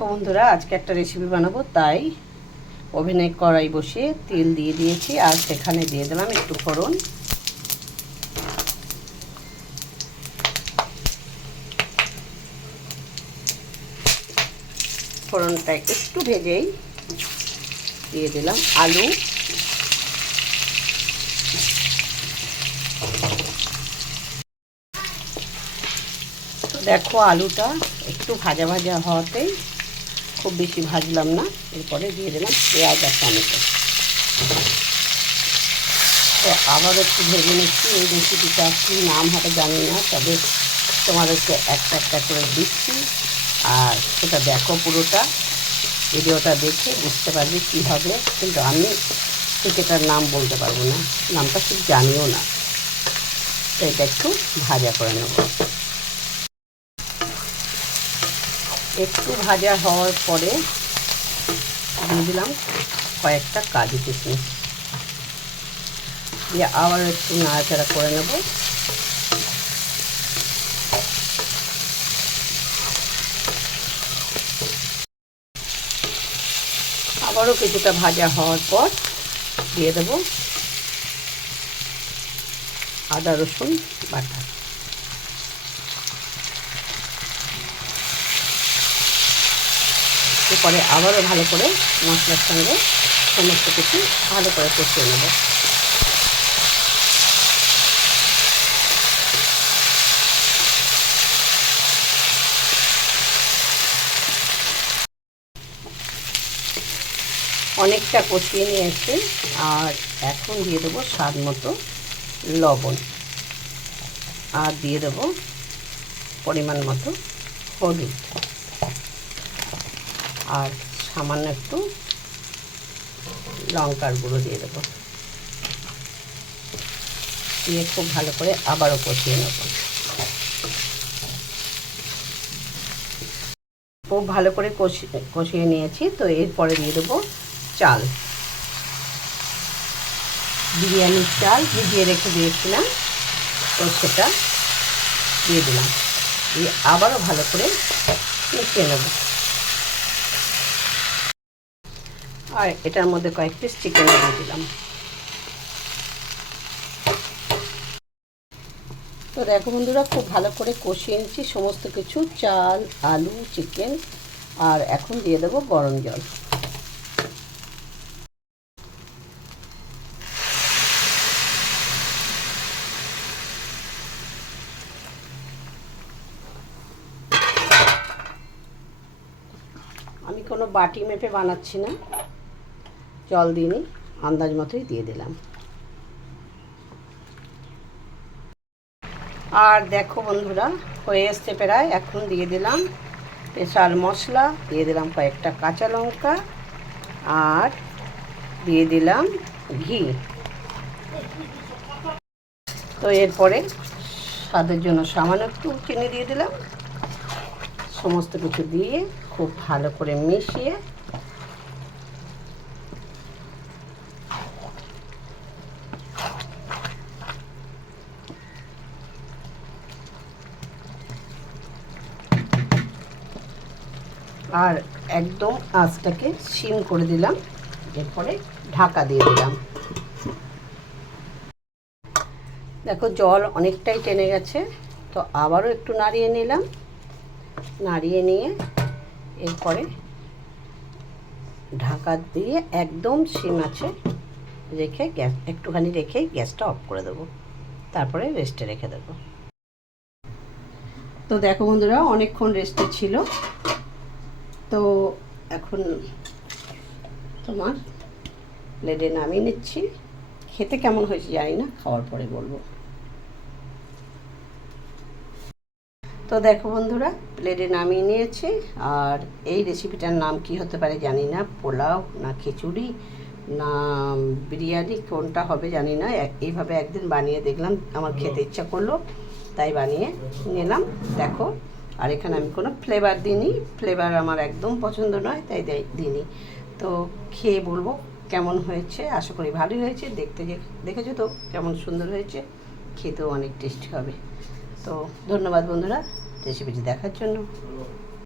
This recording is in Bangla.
বন্ধুরা আজকে একটা রেসিপি বানাবো, তাই ওভেনে কড়াই বসিয়ে তেল দিয়ে দিয়েছি আর সেখানে দিয়ে দিলাম একটু ফোড়ন। ফোড়নটা একটু ভেজেই দিয়ে দিলাম আলু। দেখো আলুটা একটু ভাজা ভাজা হওয়াতেই, খুব বেশি ভাজলাম না, এরপরে দিয়ে দিলাম পেঁয়াজ আর টমেটো। তো আবার একটু ভেজে নিচ্ছি। এই রেসিপিটা কী নাম হবে জানি না, তবে তোমাদেরকে একটা একটা করে দিচ্ছি আর সেটা দেখো। পুরোটা ভিডিওটা দেখে বুঝতে পারবে কী হবে, কিন্তু আমি ঠিক এটার নাম বলতে পারবো না, নামটা ঠিক জানিও না। তো এটা একটু ভাজা করে নেব। একটু ভাজা হওয়ার পরে দিয়ে দিলাম কয়েকটা কাজু কিশমিশ, দিয়ে আবার একটু নাড়াচাড়া করে নেব। আবারও কিছুটা ভাজা হওয়ার পর দিয়ে দেব আদা রসুন বাটা। এরপরে আবারও ভালো করে মশলার সঙ্গে সমস্ত কিছু ভালো করে কষিয়ে নেব। অনেকটা কষিয়ে নিয়েছি আর এখন দিয়ে দেবো স্বাদ মতো লবণ আর দিয়ে দেবো পরিমাণ মতো হলুদ আর সামান্য একটু লঙ্কার গুঁড়ো দিয়ে দেবো। দিয়ে খুব ভালো করে আবারও কষিয়ে নেব। খুব ভালো করে কষিয়ে নিয়েছি। তো এরপরে দিয়ে দেবো চাল, বিরিয়ানির চাল ভিজিয়ে রেখে দিয়েছিলাম, তো সেটা দিয়ে দিলাম। দিয়ে আবারও ভালো করে মিশিয়ে নেব। আর এটার মধ্যে কয়েক পিস চিকেন দিয়ে দিলাম। তো দেখো বন্ধুরা, খুব ভালো করে কষিয়ে নিচ্ছি সমস্ত কিছু, চাল, আলু, চিকেন। আর এখন দিয়ে দেবো গরম জল। আমি কোনো বাটি মেপে বানাচ্ছি না, জল দিইনি, আন্দাজ মতোই দিয়ে দিলাম। আর দেখো বন্ধুরা, হয়ে এসছে প্রায়। এখন দিয়ে দিলাম স্পেশাল মশলা, দিয়ে দিলাম কয়েকটা কাঁচা লঙ্কা আর দিয়ে দিলাম ঘি। তো এরপরে স্বাদের জন্য সামান্য একটু চিনি দিয়ে দিলাম। সমস্ত কিছু দিয়ে খুব ভালো করে মিশিয়ে আর একদম আঁচটাকে সিম করে দিলাম। এরপরে ঢাকা দিয়ে দিলাম। দেখো জল অনেকটাই টেনে গেছে, তো আবারও একটু নাড়িয়ে নিলাম। নাড়িয়ে নিয়ে এরপরে ঢাকা দিয়ে একদম সিম আছে রেখে গ্যাস একটুখানি রেখেই গ্যাসটা অফ করে দেবো, তারপরে রেস্টে রেখে দেবো। তো দেখো বন্ধুরা, অনেকক্ষণ রেস্টে ছিল। তো এখন তোমার প্লেটে নামিয়ে নিচ্ছি। খেতে কেমন হয়েছে জানি না, খাওয়ার পরে বলবো। তো দেখো বন্ধুরা, প্লেটে নামিয়ে নিয়েছি। আর এই রেসিপিটার নাম কি হতে পারে জানি না, পোলাও না খিচুড়ি না বিরিয়ানি, কোনটা হবে জানি না। এইভাবে একদিন বানিয়ে দেখলাম, আমার খেতে ইচ্ছা করলো, তাই বানিয়ে নিলাম। দেখো, আর এখানে আমি কোনো ফ্লেভার দিইনি, ফ্লেভার আমার একদম পছন্দ নয়, তাই দিইনি। তো খেয়ে বলবো কেমন হয়েছে। আশা করি ভালোই হয়েছে। দেখেছো তো কেমন সুন্দর হয়েছে, খেতেও অনেক টেস্টি হবে। তো ধন্যবাদ বন্ধুরা রেসিপিটি দেখার জন্য।